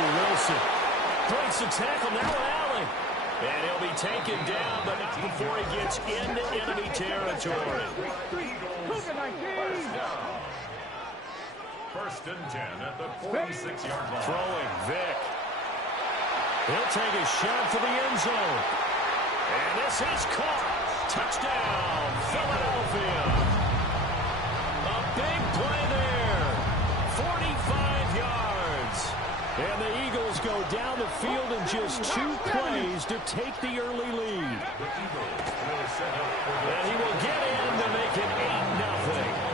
Mr. Wilson. Breaks the tackle, now an alley. And he'll be taken down, but not before he gets into enemy territory. First and 10 at the 46-yard line. Throwing, Vick. He'll take a shot for the end zone. And this is caught. Touchdown, Philadelphia. A big play there. 45 yards. And the Eagles go down the field in just 2 plays to take the early lead. And he will get in to make it 8-0.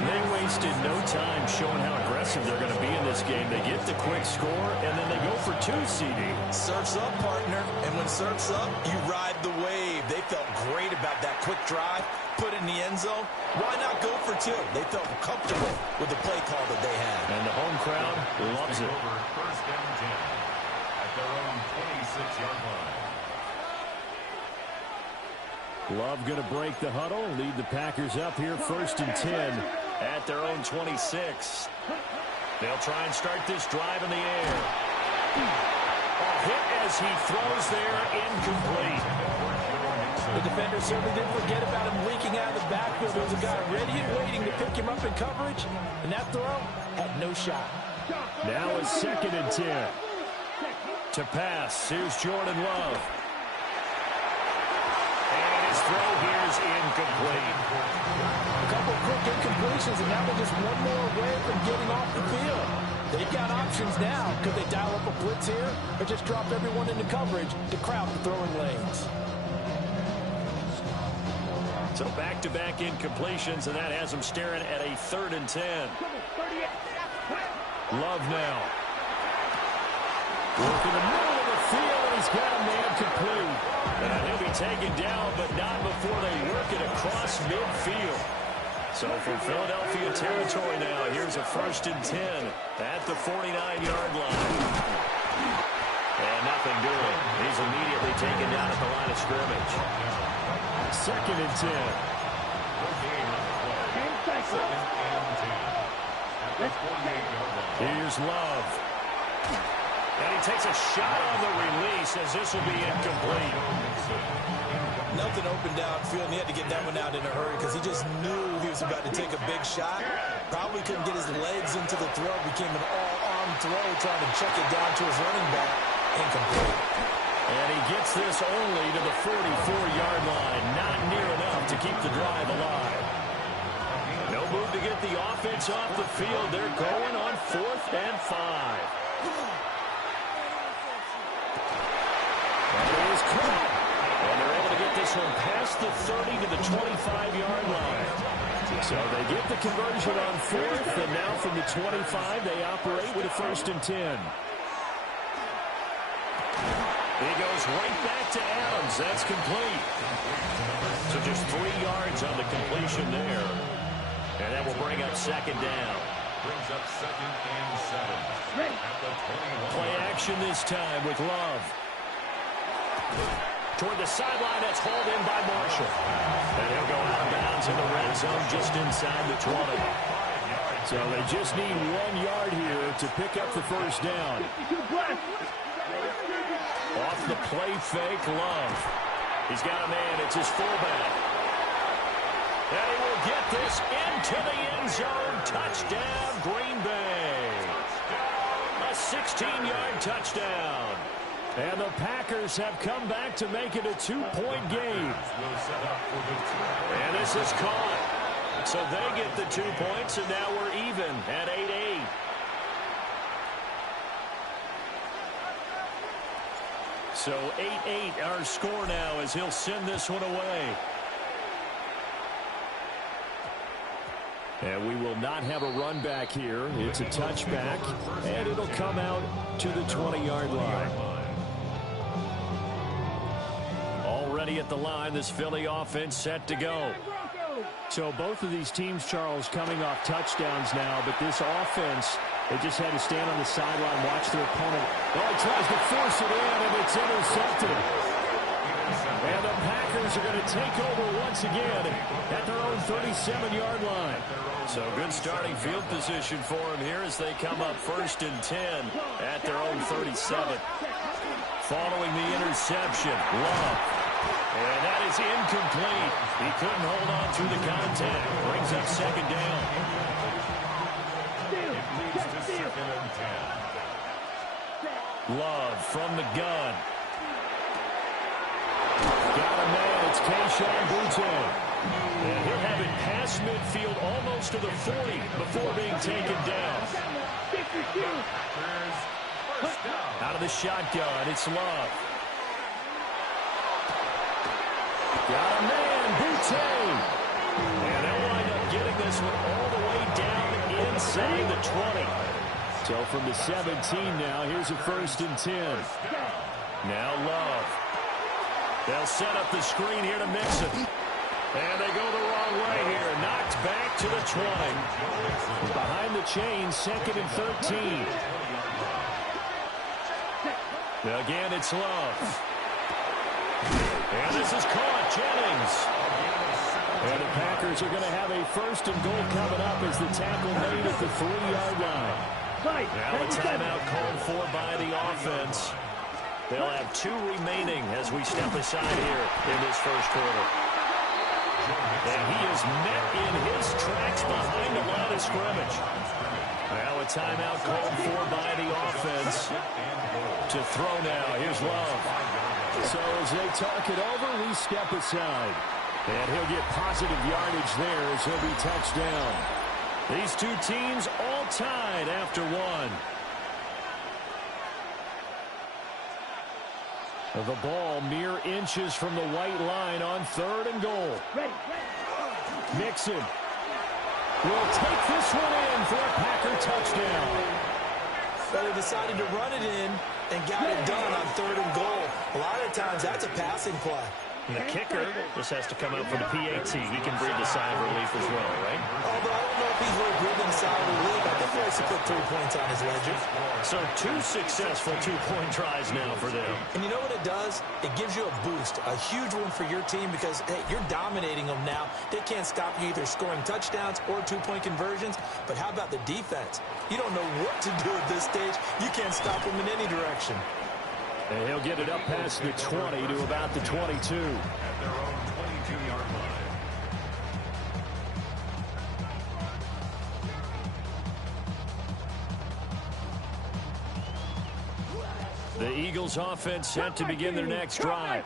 They wasted no time showing how aggressive they're going to be in this game. They get the quick score, and then they go for 2, CD. Surf's up, partner. And when surf's up, you ride the wave. They felt great about that quick drive, put in the end zone. Why not go for 2? They felt comfortable with the play call that they had. And the home crowd loves it. First and 10 at their own 26-yard line. Love going to break the huddle, lead the Packers up here first and 10 at their own 26. They'll try and start this drive in the air. A hit as he throws there, incomplete. The defender certainly didn't forget about him leaking out of the backfield. There was a guy ready and waiting to pick him up in coverage, and that throw had no shot. Now it's second and 10. To pass, here's Jordan Love. His throw here is incomplete. A couple of quick incompletions, and now they're just one more away from getting off the field. They've got options now. Could they dial up a blitz here or just drop everyone into coverage to crowd the throwing lanes? So back-to-back incompletions, and that has them staring at a third and 10. Love now. Working the middle of the field, and he's got a man complete. And he'll be taken down, but not before they work it across midfield. So from Philadelphia territory now, here's a first and 10 at the 49-yard line. And nothing doing. He's immediately taken down at the line of scrimmage. Second and 10. Here's Love. And he takes a shot on the release as this will be incomplete. Nothing open downfield, and he had to get that one out in a hurry because he just knew he was about to take a big shot. Probably couldn't get his legs into the throw. Became an all-arm throw, trying to check it down to his running back. Incomplete. And he gets this only to the 44-yard line. Not near enough to keep the drive alive. No move to get the offense off the field. They're going on 4th and 5. Is caught. And they're able to get this one past the 30 to the 25-yard line. So they get the conversion on 4th, and now from the 25, they operate with a first and 10. He goes right back to Adams. That's complete. So just 3 yards on the completion there. And that will bring up second down. Brings up second and 7 at the 21. Play action this time with Love. Toward the sideline, that's hauled in by Marshall. And he'll go out of bounds in the red zone just inside the 20. So they just need 1 yard here to pick up the first down. Off the play fake, Love. He's got a man. It's his fullback. And he will get this into the end zone. Touchdown, Green Bay. A 16-yard touchdown. And the Packers have come back to make it a 2-point game. And this is caught. So they get the 2 points, and now we're even at 8-8. So 8-8 our score now as he'll send this one away. And we will not have a run back here. It's a touchback, and it'll come out to the 20-yard line. Already at the line, this Philly offense set to go. So both of these teams, Charles, coming off touchdowns now, but this offense, they just had to stand on the sideline, watch their opponent. Oh, he tries to force it in, and it's intercepted. And the Packers are going to take over once again at their own 37-yard line. So good starting field position for them here as they come up 1st and 10 at their own 37. Following the interception, Love. And that is incomplete. He couldn't hold on through the contact. Brings up 2nd down. It leads to 2nd and 10. Love from the gun. Got a man. It's Keyshawn Boutte. And he'll have it past midfield almost to the 40 before being taken down. Out of the shotgun, it's Love. Got a man, Boutte. And they'll wind up getting this one all the way down inside the 20. So from the 17 now, here's a 1st and 10. Now Love. They'll set up the screen here to Mixon. And they go the wrong way here. Knocked back to the 20. Behind the chains, 2nd and 13. Again, it's Love. And this is caught. Jennings. And the Packers are going to have a 1st and goal coming up as the tackle made at the 3-yard line. Now a timeout called for by the offense. They'll have 2 remaining as we step aside here in this 1st quarter. And he is met in his tracks behind the line of scrimmage. Now a timeout called for by the offense. To throw now. Here's Love. So as they talk it over, we step aside. And he'll get positive yardage there as he'll be touched down. These 2 teams all tied after 1. The ball mere inches from the white line on 3rd and goal. Mixon will take this one in for a Packer touchdown. But they decided to run it in and got it done on 3rd and goal. A lot of times that's a passing play. And the kicker just has to come out for the PAT. He can breathe a sigh of relief as well, right? Although I don't know if he's really breathing a sigh of relief. I think he likes to put 3 points on his ledger. So 2 successful 2-point tries now for them. And you know what it does? It gives you a boost, a huge one for your team because, hey, you're dominating them now. They can't stop you either scoring touchdowns or 2-point conversions. But how about the defense? You don't know what to do at this stage. You can't stop them in any direction. And he'll get it up past the 20 to about the 22. At their own 22-yard line. The Eagles offense set to begin their next drive.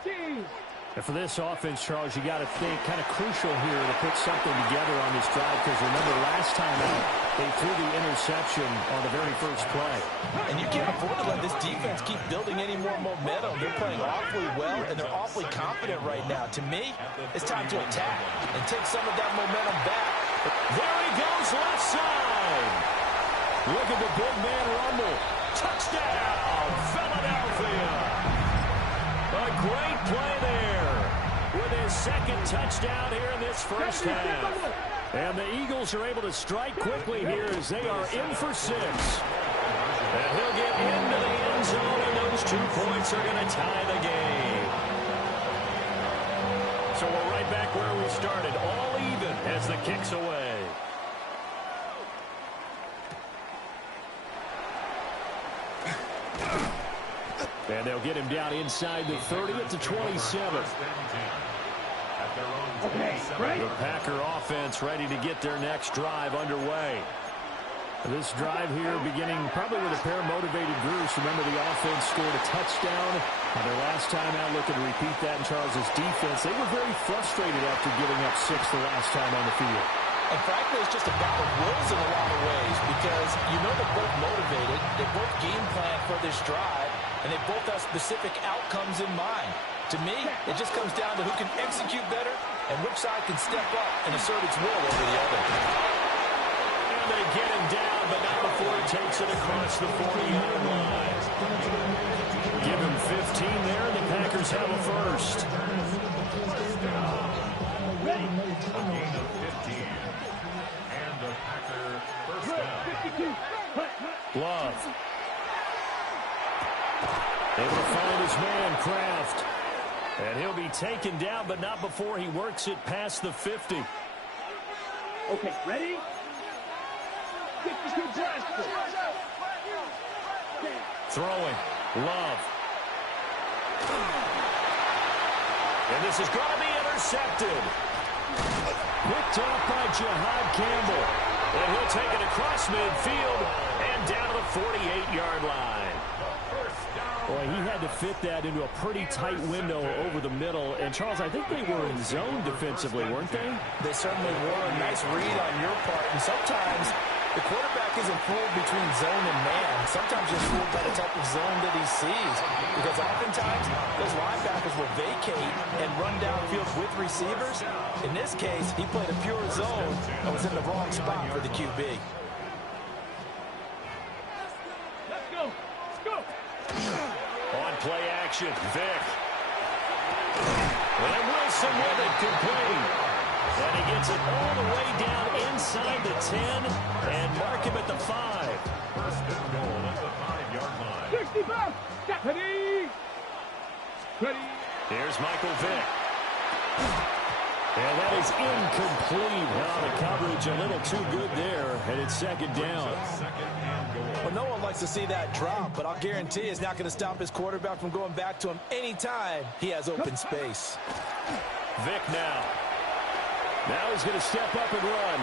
And for this offense, Charles, you got to think kind of crucial here to put something together on this drive because remember last time out, they threw the interception on the very first play. And you can't afford to let this defense keep building any more momentum. They're playing awfully well, and they're awfully confident right now. To me, it's time to attack and take some of that momentum back. There he goes, left side. Look at the big man rumble. Touchdown, Philadelphia. A great play there with his 2nd touchdown here in this first half. And the Eagles are able to strike quickly here as they are in for 6. And he'll get into the end zone, and those 2 points are going to tie the game. So we're right back where we started, all even as the kick's away. And they'll get him down inside the 30 at the 27. The Packer offense ready to get their next drive underway. This drive here beginning probably with a pair of motivated groups. Remember, the offense scored a touchdown on their last time out. Looking to repeat that in Charles's defense. They were very frustrated after giving up 6 the last time on the field. And frankly, it's just a battle of wills in a lot of ways because you know they're both motivated. They both game plan for this drive, and they both have specific outcomes in mind. To me, it just comes down to who can execute better and which side can step up and assert its will over the other. And they get him down, but not before he takes it across the 40-yard line. Give him 15 there, and the Packers have a first. Ready. A gain of 15. And a Packer first down. Love. Able to find his man, Kraft. And he'll be taken down, but not before he works it past the 50. Okay, ready? Throwing. Love. And this is going to be intercepted. Picked up by Jihad Campbell. And he'll take it across midfield and down to the 48-yard line. Boy, he had to fit that into a pretty tight window over the middle. And, Charles, I think they were in zone defensively, weren't they? They certainly were. A nice read on your part. And sometimes the quarterback isn't fooled between zone and man. Sometimes just fooled by the type of zone that he sees. Because oftentimes, those linebackers will vacate and run downfield with receivers. In this case, he played a pure zone and was in the wrong spot for the QB. Let's go. Let's go. On play action, Vic. And Wilson with it, complete. And he gets it all the way down inside the 10 and mark him at the 5. First and goal at the 5-yard line. 65. Ready. Ready. Here's Michael Vick. And that is incomplete. Well, the coverage a little too good there, and it's second down. Second and goal. Well, no one likes to see that drop, but I'll guarantee it's not going to stop his quarterback from going back to him anytime he has open space. Vick now. Now he's going to step up and run.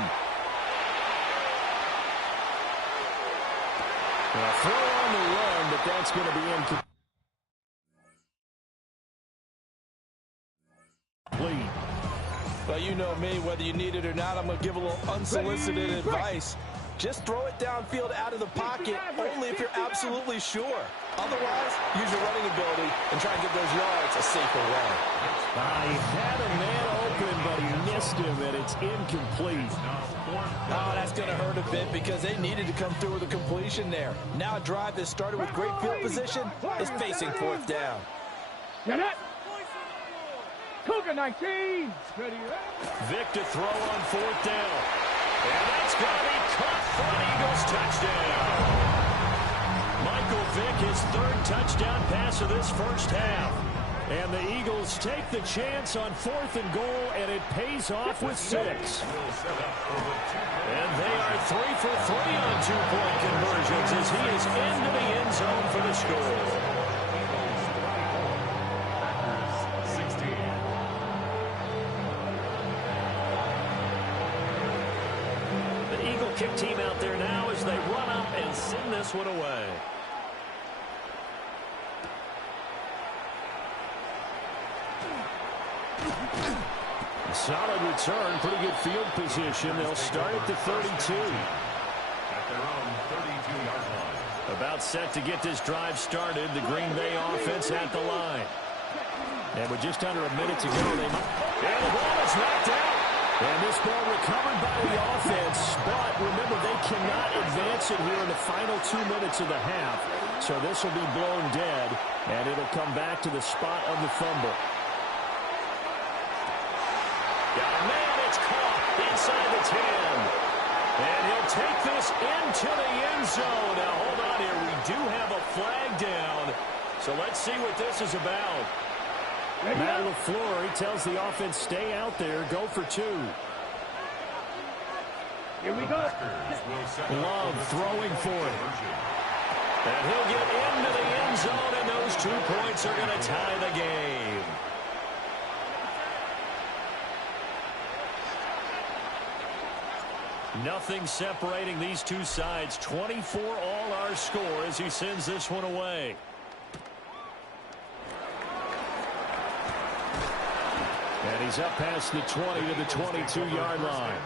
A throw on the run, but that's going to be incomplete. Well, you know me, whether you need it or not, I'm going to give a little unsolicited advice. Just throw it downfield out of the pocket only if you're absolutely sure. Otherwise, use your running ability and try and get those yards a safer way. He had a man open, but he missed him, and it's incomplete. Oh, that's going to hurt a bit because they needed to come through with a completion there. Now a drive that started with great field position is facing fourth down. Get it. Cougar 19. Ready. Vic to throw on fourth down. And that's going to be caught for an Eagles touchdown. Michael Vick, his third touchdown pass of this first half. And the Eagles take the chance on fourth and goal, and it pays off with 6. And they are 3 for 3 on 2-point conversions as he is into the end zone for the score. Kick team out there now as they run up and send this one away. A solid return, pretty good field position. They'll start at the 32. At their own 32-yard line. About set to get this drive started. The Green Bay offense at the line. And with just under a minute to go, and the ball is knocked out. And this ball recovered by the offense, but remember, they cannot advance it here in the final 2 minutes of the half. So this will be blown dead, and it'll come back to the spot of the fumble. Got a man, it's caught inside the 10. And he'll take this into the end zone. Now, hold on here. We do have a flag down. So let's see what this is about. Matt LaFleur, he tells the offense, stay out there, go for 2. Here we go. Love throwing for it. And he'll get into the end zone, and those 2 points are going to tie the game. Nothing separating these two sides. 24 all our score as he sends this one away. And he's up past the 20 to the 22-yard line.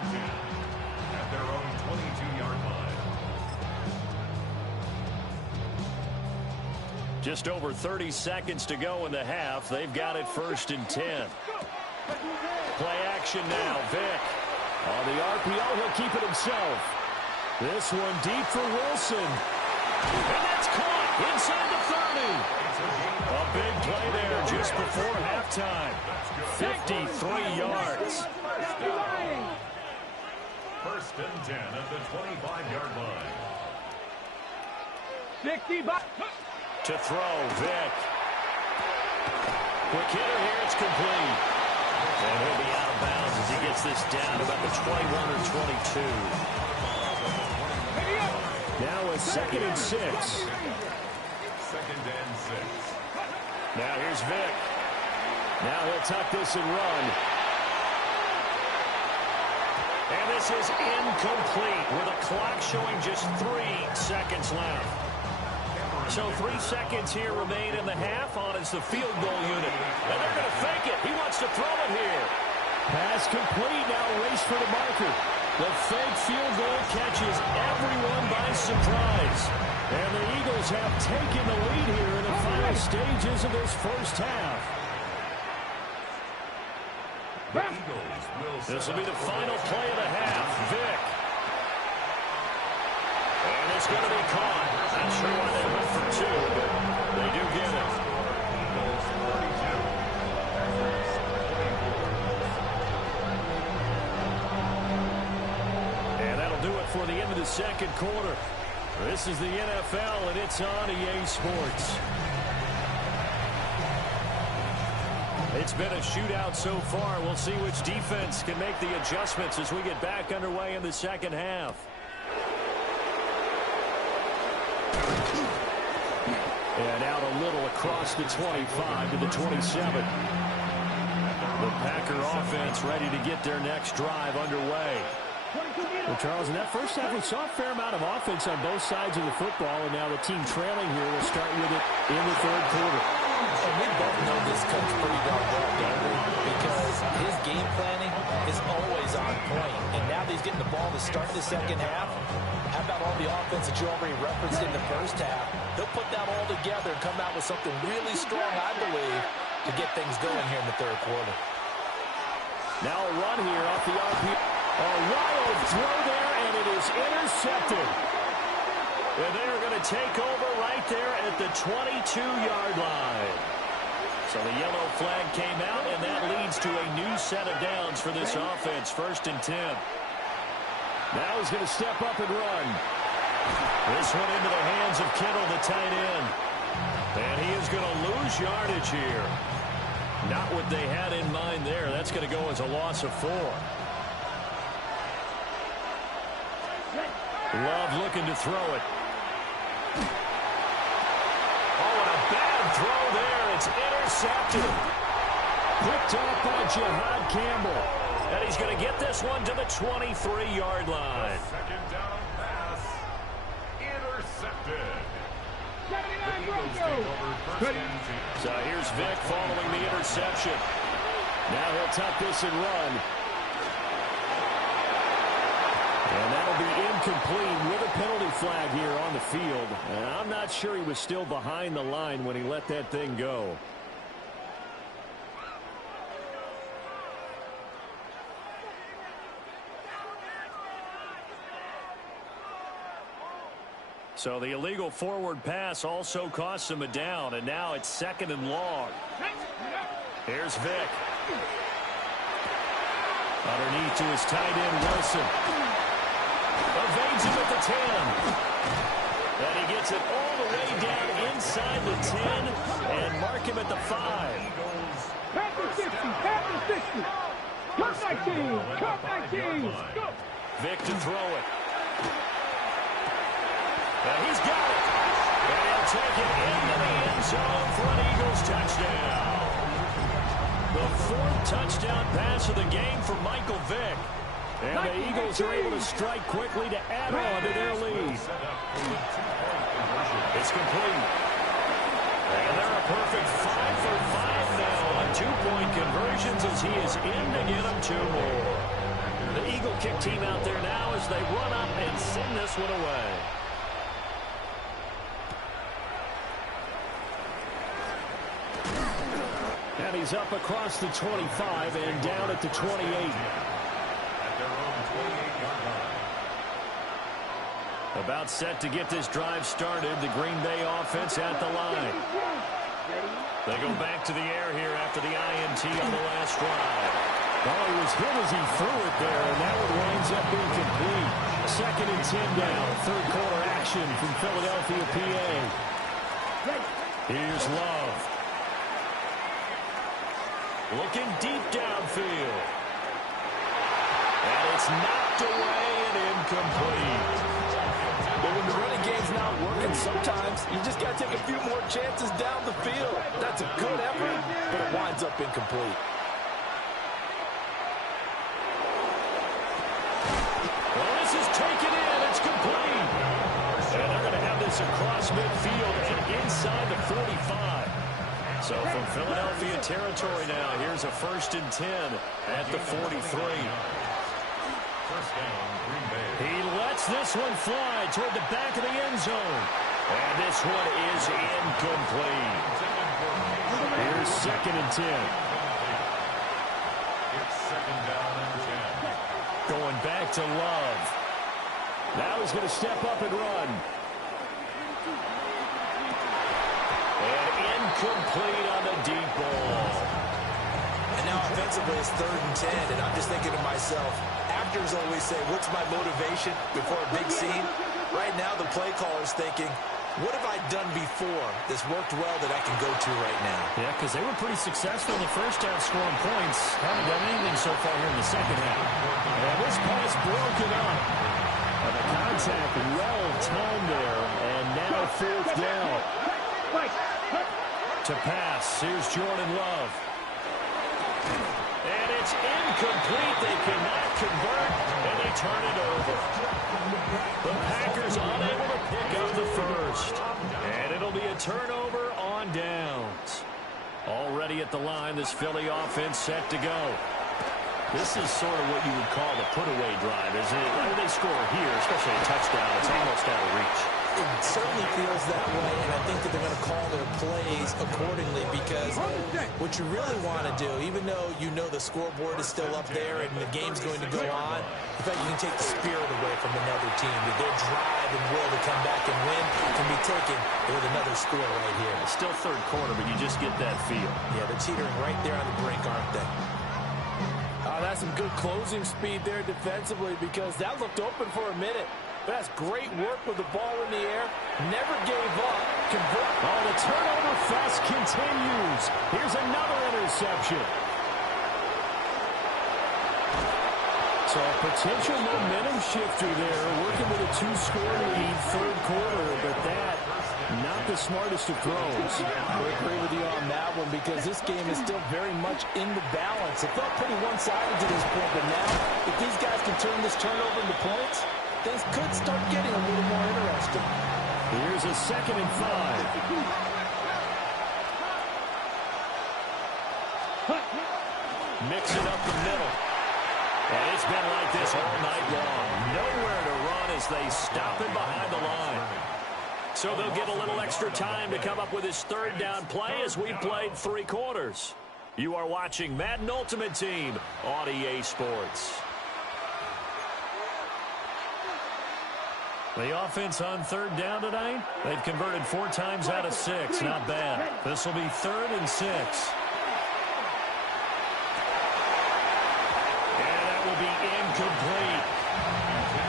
At their own 22-yard line. Just over 30 seconds to go in the half. They've got it 1st and 10. Play action now. Vick. On the RPO, he'll keep it himself. This one deep for Wilson. And that's caught inside the 30. A big play there just before halftime. 53 yards. 1st and 10 at the 25-yard line. 60 back. To throw, Vick. quick hitter here. It's complete. And he'll be out of bounds as he gets this down about the 21 or 22. Now a 2nd and 6. 2nd and 6. Now here's Vic. Now he'll tuck this and run. And this is incomplete with a clock showing just 3 seconds left. So 3 seconds here remain in the half on as the field goal unit. And they're going to fake it. He wants to throw it here. Pass complete. Now race for the marker. The fake field goal catches everyone by surprise. And the Eagles have taken the lead here in the final stages of this first half. This will be the final play of the half. Vic. And it's going to be caught. Not sure why they went for 2, but they do get it. And that'll do it for the end of the second quarter. This is the NFL, and it's on EA Sports. It's been a shootout so far. We'll see which defense can make the adjustments as we get back underway in the second half. And out a little across the 25 to the 27. The Packer offense ready to get their next drive underway. Well, Charles, in that first half, we saw a fair amount of offense on both sides of the football, and now the team trailing here will start with it in the third quarter. And we both know this coach pretty darn well, don't we? Because his game planning is always on point. And now that he's getting the ball to start the second half, how about all the offense that you already referenced in the first half? He'll put that all together and come out with something really strong, I believe, to get things going here in the third quarter. Now a run here off the RP. A wild throw there, and it is intercepted. And they are going to take over right there at the 22-yard line. So the yellow flag came out, and that leads to a new set of downs for this offense, 1st and 10. Now he's going to step up and run. This one into the hands of Kittle, the tight end. And he is going to lose yardage here. Not what they had in mind there. That's going to go as a loss of 4. Love looking to throw it. Oh, and a bad throw there. It's intercepted. Picked off by Jihad Campbell. And he's going to get this one to the 23-yard line. Second down pass. Intercepted. So here's Vic following the interception. Now he'll tuck this and run. And that'll be incomplete with a penalty flag here on the field. And I'm not sure he was still behind the line when he let that thing go. So the illegal forward pass also costs him a down, and now it's 2nd and long. Here's Vic. Underneath to his tight end, Wilson. Evades him at the 10. And he gets it all the way down inside the 10 and mark him at the 5. Packer 60, Packer 60. Cup 19, Cup 19. Go. Vic to throw it. And he's got it. And he'll take it into the end zone for an Eagles touchdown. The 4th touchdown pass of the game for Michael Vick. And the Eagles are able to strike quickly to add on to their lead. It's complete. And they're a perfect 5 for 5 now on 2-point conversions as he is in to get them 2 more. The Eagle kick team out there now as they run up and send this one away. And he's up across the 25 and down at the 28. About set to get this drive started. The Green Bay offense at the line. They go back to the air here after the INT on the last drive. Well, he was hit as he threw it there, and that one winds up being complete. 2nd and 10 down. 3rd quarter action from Philadelphia, PA. Here's Love. Looking deep downfield. And it's knocked away and incomplete. But when the running game's not working, sometimes you just got to take a few more chances down the field. That's a good effort, but it winds up incomplete. Well, this is taken in. It's complete. And they're going to have this across midfield and inside the 45. So from Philadelphia territory now, here's a 1st and 10 at the 43. First down, Green Bay. He lets this one fly toward the back of the end zone. And this one is incomplete. Here's 2nd and 10. It's 2nd down and 10. Going back to Love. Now he's going to step up and run. And incomplete on the deep ball. And now offensively it's 3rd and 10, and I'm just thinking to myself, actors always say, what's my motivation before a big scene? Right now the play caller's thinking, what have I done before that's worked well that I can go to right now? Yeah, because they were pretty successful in the first half scoring points. Haven't done anything so far here in the second half. And this pass broken up. And the contact well timed there. And now 4th down. To pass. Here's Jordan Love. And it's incomplete. They cannot convert, and they turn it over. The Packers unable to pick up the first. And it'll be a turnover on downs. Already at the line, this Philly offense set to go. This is sort of what you would call the put-away drive, isn't it? When they score here, especially a touchdown, it's almost out of reach. It certainly feels that way, and I think that they're going to call their plays accordingly because what you really want to do, even though you know the scoreboard is still up there and the game's going to go on, in fact, you can take the spirit away from another team. Their drive and will to come back and win can be taken with another score right here. It's still 3rd quarter, but you just get that feel. Yeah, they're teetering right there on the brink, aren't they? That's some good closing speed there defensively because that looked open for a minute. But that's great work with the ball in the air. Never gave up. Convert. Oh, the turnover fest continues. Here's another interception. So a potential momentum shifter there, working with a 2-score lead, 3rd quarter, but that, not the smartest of throws. I agree with you on that one because this game is still very much in the balance. It felt pretty one-sided to this point, but now, if these guys can turn this turnover into points, things could start getting a little more interesting. Here's a 2nd and 5. Mix it up the middle. And it's been like this all night long. Nowhere to run as they stop him behind the line. So they'll get a little extra time to come up with his 3rd down play as we've played 3 quarters. You are watching Madden Ultimate Team on EA Sports. The offense on 3rd down tonight, they've converted 4 times out of 6. Not bad. This will be 3rd and 6. Be incomplete.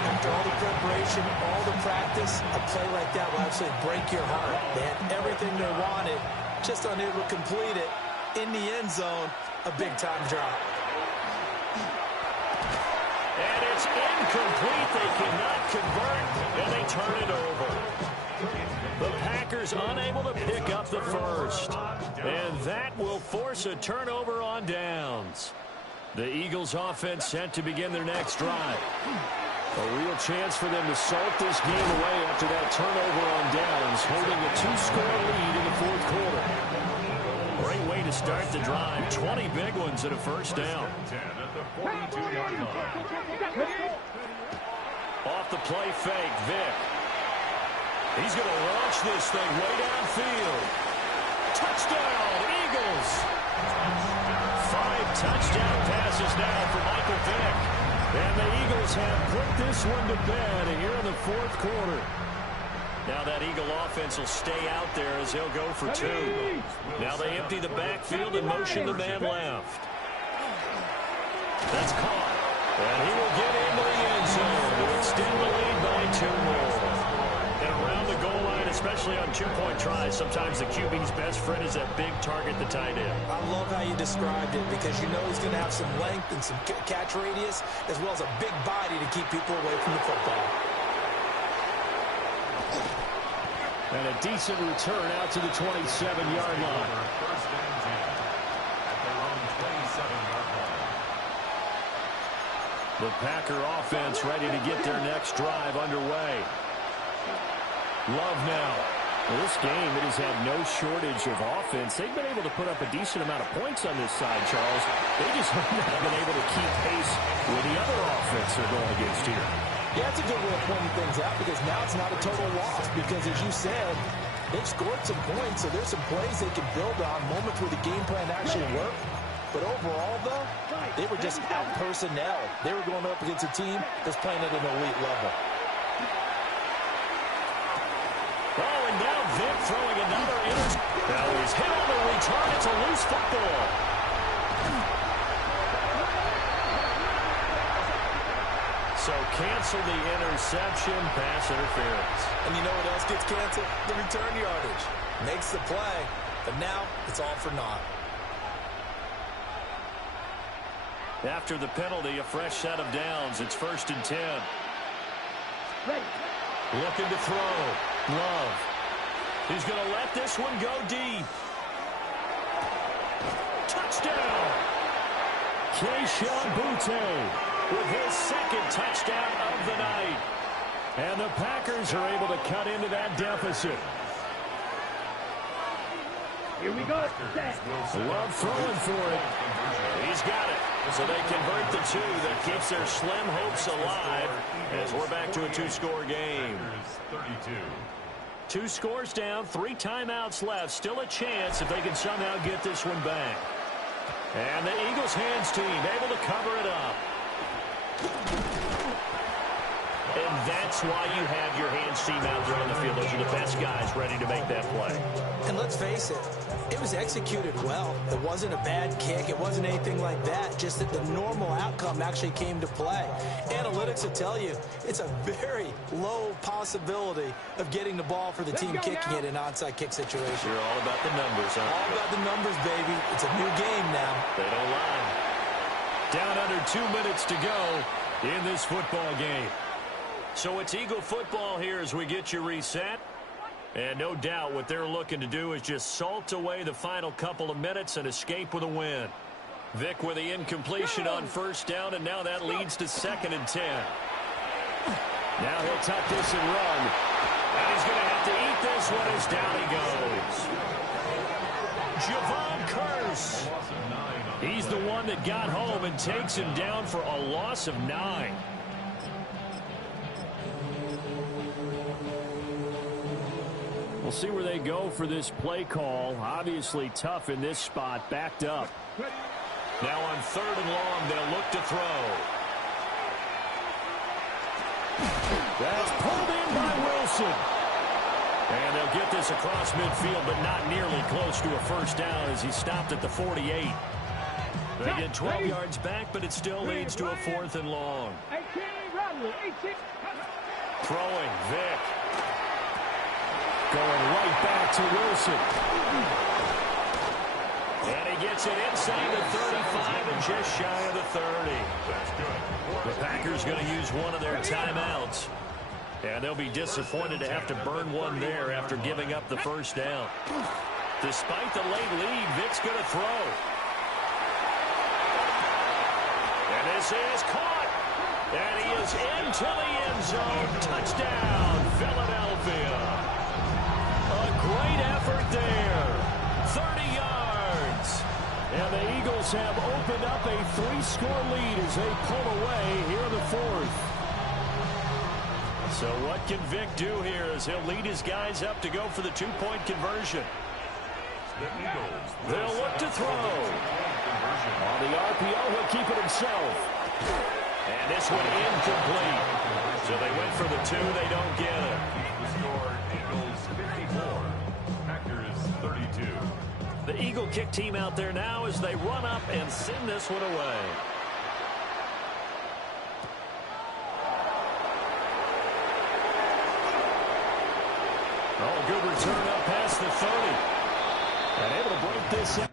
After all the preparation, all the practice, a play like that will absolutely break your heart. They had everything they wanted, just unable to complete it. In the end zone, a big-time drop. And it's incomplete. They cannot convert, and they turn it over. The Packers unable to pick up the first. And that will force a turnover on downs. The Eagles offense set to begin their next drive. A real chance for them to salt this game away after that turnover on downs, holding a 2-score lead in the 4th quarter. Great way to start the drive. 20 big ones and a 1st down. 10 at the 42-yard line. Off the play fake, Vic. He's going to launch this thing way downfield. Touchdown, Eagles! 5 touchdown passes now for Michael Vick. And the Eagles have put this one to bed here in the 4th quarter. Now that Eagle offense will stay out there as he'll go for 2. Now they empty the backfield and motion the man left. That's caught. And he will get into the end zone to extend the lead by 2 more. And around the goal line is especially on two-point tries. Sometimes the QB's best friend is that big target, the tight end. I love how you described it because you know he's going to have some length and some catch radius as well as a big body to keep people away from the football. And a decent return out to the 27-yard line. First and 10 at their own 27-yard line. The Packer offense ready to get their next drive underway. Love now. Well, this game, it has had no shortage of offense. They've been able to put up a decent amount of points on this side, Charles. They just haven't been able to keep pace with the other offense they're going against here. Yeah, it's a good way of pointing things out because now it's not a total loss because, as you said, they've scored some points, so there's some plays they can build on, moments where the game plan actually worked. But overall, though, they were just out-personnel. They were going up against a team that's playing at an elite level. Oh, and now Vic throwing another interception. Now he's hit on the return. It's a loose football. So cancel the interception, pass interference. And you know what else gets canceled? The return yardage. Makes the play, but now it's all for naught. After the penalty, a fresh set of downs. It's 1st and 10. Looking to throw. Love. He's going to let this one go deep. Touchdown. Keyshawn Boutte with his second touchdown of the night. And the Packers are able to cut into that deficit. Here we go. Love throwing for it. He's got it. So they convert the two. That keeps their slim hopes alive as we're back to a two-score game. 32. 2 scores down, 3 timeouts left. Still a chance if they can somehow get this one back. And the Eagles hands team able to cover it up. And that's why you have your hands team out there on the field. Those are the best guys ready to make that play. And let's face it, it was executed well. It wasn't a bad kick. It wasn't anything like that. Just that the normal outcome actually came to play. Analytics will tell you it's a very low possibility of getting the ball for the team kicking it in an onside kick situation. You're all about the numbers, huh? All about the numbers, baby. It's a new game now. They don't lie. Down under 2 minutes to go in this football game. So it's Eagle football here as we get you reset. And no doubt what they're looking to do is just salt away the final couple of minutes and escape with a win. Vic with the incompletion on 1st down, and now that leads to 2nd and 10. Now he'll tuck this and run. And he's going to have to eat this one as down he goes. Javon Curse. He's the one that got home and takes him down for a loss of 9. We'll see where they go for this play call. Obviously tough in this spot, backed up. Now on 3rd and long, they'll look to throw. That's pulled in by Wilson. And they'll get this across midfield, but not nearly close to a 1st down as he stopped at the 48. They get 12 yards back, but it still leads to a 4th and long. Throwing, Vic. Going right back to Wilson. And he gets it inside the 35 and just shy of the 30. That's good. The Packers going to use one of their timeouts. And they'll be disappointed to have to burn one there after giving up the 1st down. Despite the late lead, Vic's going to throw. And this is caught. And he is into the end zone. Touchdown, Philadelphia. A great effort there. 30 yards. And the Eagles have opened up a 3-score lead as they pull away here in the 4th. So what can Vic do here as he'll lead his guys up to go for the 2-point conversion? The Eagles. They'll look to throw. On the RPO, he'll keep it himself. And this one incomplete. So they went for the 2, they don't get it. The score, Eagles 54, Packers 32. The Eagle kick team out there now as they run up and send this one away. Oh, good return up past the 30. And able to break this up.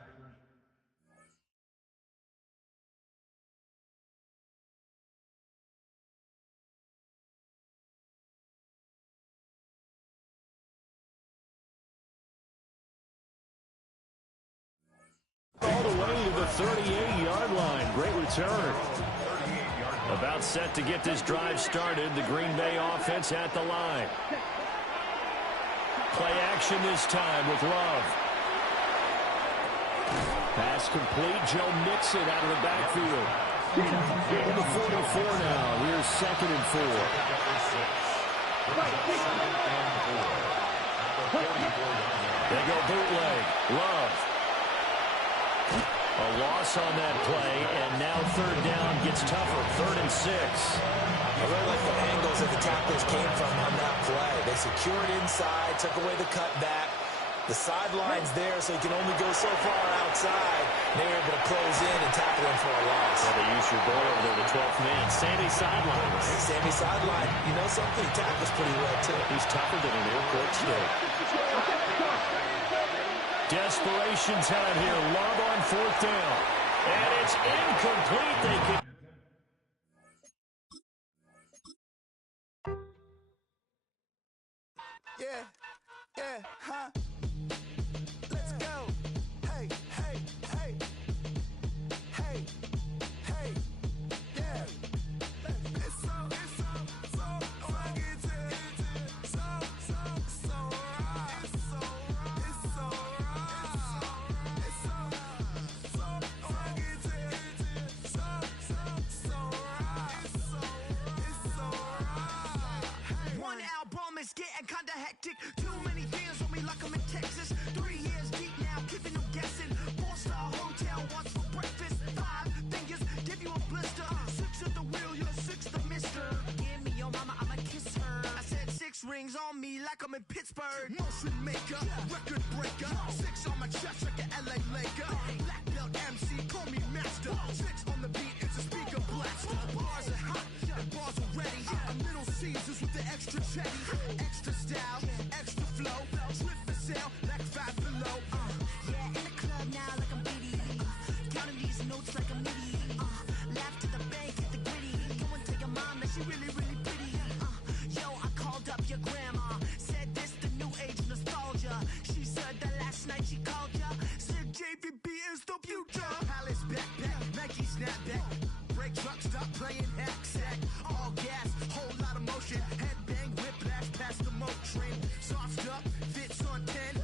All the way to the 38-yard line. Great return. About set to get this drive started. The Green Bay offense at the line. Play action this time with Love. Pass complete. Joe Mixon out of the backfield. In the 44 now. Here's 2nd and 4. They go bootleg. Love. A loss on that play, and now 3rd down gets tougher. 3rd and 6. I really like the angles that the tacklers came from on that play. They secured inside, took away the cutback. The sideline's there, so he can only go so far outside. They were able to close in and tackle him for a loss. Well, they used your boy over there, the 12th man, Sammy Sideline. Sammy Sideline. You know something? He tackles pretty well, too. He's tougher than an airport steak. Desperation's out here. Love on 4th down. And it's incomplete. They can... Let's go. Hey, hey, hey. Hey, hey, yeah. It's so fucking so right. It's so right. It's so right. One album is getting kinda hectic. Too many things on me like I'm in Texas. 3 years deep now, keeping them guessing. 4-star hotel, what's for breakfast? 5 fingers, give you a blister. 6 at the wheel, you're 6 the mister. Give me your mama, I'ma kiss her. I said 6 rings on me like I'm in Pittsburgh. Motion maker, record breaker. 6 on my chest like an LA Laker. Black belt MC, call me master. 6 on the beat, it's a speaker blaster. Bars are hot, and bars are ready. I'm Little Caesars with the extra chetty. Extra style, extra flow. Slip for sale, like 5 below. Yeah, in the club now like I'm Biddy. Counting these notes like a MIDI. Laugh to the bank, hit the gritty. Go and tell your mom that she really, really pretty. Yo, I called up your grandma. Said this the new age nostalgia. She said that last night she called ya. Said JVB is the future. Palace backpack, Nike snapback. Break truck, stop playing hack sack. All gas,